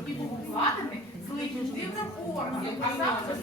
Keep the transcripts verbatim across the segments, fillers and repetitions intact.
який був укладений з легітимним органом. А саме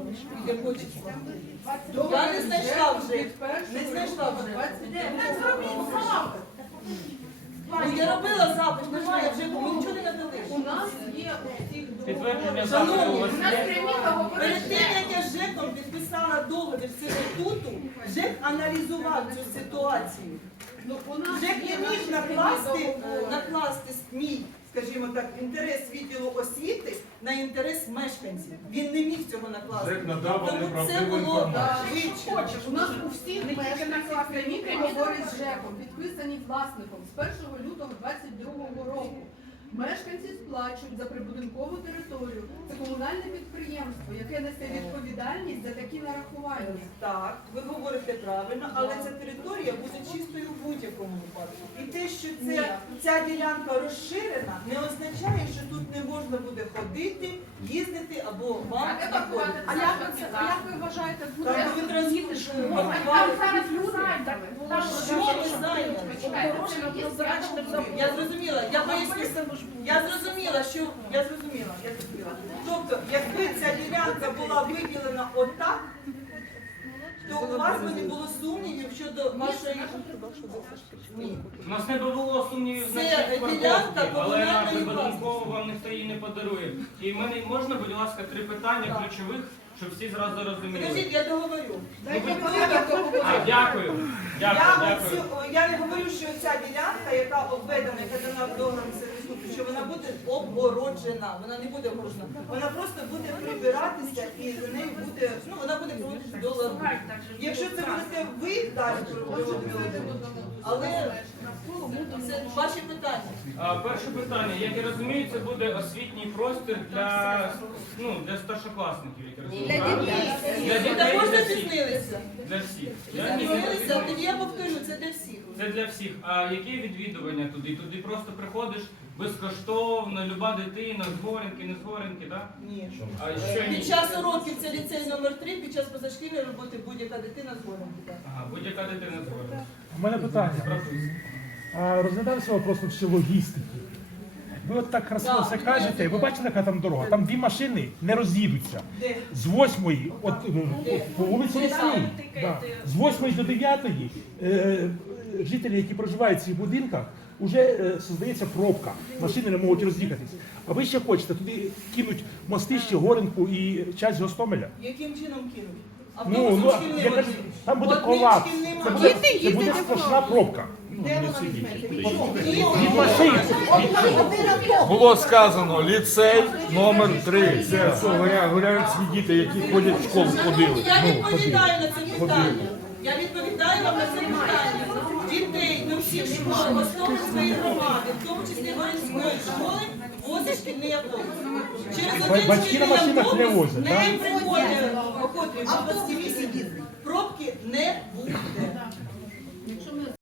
Я не знайшла вже. Не знайшла вже. не зробіть запит. Ну, я робила запит, немає вже, ми нічого не надали. У нас є усіх Підтвердження Шановні, запиту у вас У нас є? прямі договори. Перед тим, як я з ЖЕКом підписала договір сервітуту, ЖЕК аналізував цю ситуацію. Ну, у нас ЖЕК є не міг наші накласти, прямі договори. накласти мій, скажімо так, інтерес відділу освіти на інтерес мешканців. Він не міг цього накласти. ЖЕК надав вам Тому це неправдиву було інформацію. вивчено. Хочеш, у нас у всіх мешканців прямі договори з ЖЕКом, підписані власником з першого лютого двадцять другого року. Мешканці сплачують за прибудинкову територію. Це комунальне підприємство, яке несе відповідальність за такі нарахування. Так, ви говорите правильно, але ця територія буде чистою в будь-якому випадку. І те, що це, ця ділянка розширена, не означає, що тут не можна буде ходити, їздити або вам А де знаходити. паркувати А як ви це, а як ви вважаєте, буде Там ви діти ж трансфер- можуть Там паркувати. зараз люди зайняли. Там Що ви зайняли? обгорожено прозрачним забором? Я зрозуміла, я поясню. Я зрозуміла, що я зрозуміла, я зрозуміла. Тобто, якби ця ділянка була виділена отак, то у вас би не було сумнівів щодо вашої. Ні. У нас не було сумнівів Це значних ділянка парковки, але на комунальної прибудинкову вам ніхто її не подарує. І мене можна, будь ласка, три питання ключових, щоб всі зразу розуміли. Скажіть, я договорю. Дайте Ви порядок А, договорю. дякую. Я, Дякую, оцю- дякую. я не говорю, що ця ділянка, яка обведена, яка дана в договорі сервітуту, що вона буде обгороджена. Вона не буде обгороджена. Вона просто буде прибиратися і за нею буде, ну вона буде проводитися до ладу. Якщо це будете ви далі проводити, але це ваші питання. А, перше питання. Як я розумію, це буде освітній простір для, ну, для старшокласників, як я розумію. Для правильно? дітей. Для Ви дітей, також для всіх. запізнилися. Для всіх. Ви Я ні, запізнилися, тоді я повторю, це для всіх. Це для всіх. А яке відвідування туди? Туди просто приходиш безкоштовно, люба дитина, з гореньки, не з гореньки, так? Ні. А що ні? Під час уроків це ліцей номер три, під час позашкільної роботи будь-яка дитина з горем. Ага, будь-яка дитина з гореньки. У мене питання. А розглядався вопрос ще логістики. Ви от так красиво все кажете, ви бачите, яка там дорога? Там дві машини не роз'їдуться. Де? З восьмої, от е, по вулиці Лісній, да, з восьмої до дев'ятої е, жителі, які проживають в цих будинках, вже е, создається пробка, машини не можуть роз'їхатись. А ви ще хочете туди кинуть мостище, Горенку і часть Гостомеля? Яким чином кинуть? Ну, Автобусом ну, шкільним я кажу, одним. там буде Одним колапс, шкільним це одним. буде, це буде страшна пробка. Де вона візьметься? Від чого? Від машин. Було сказано ліцей номер три. Це що гуля- гуляючі діти, які ходять в школу, ходили. Я Ну, відповідаю на це питання. Я відповідаю вам на це питання. Дітей до всіх школ Гостомельської громади, в тому числі Горинської школи, возить шкільний автобус. Через один Батьки на шкільний машинах не автобус возять, не так? приходить охоплює до двадцяти вісім. Пробки не буде.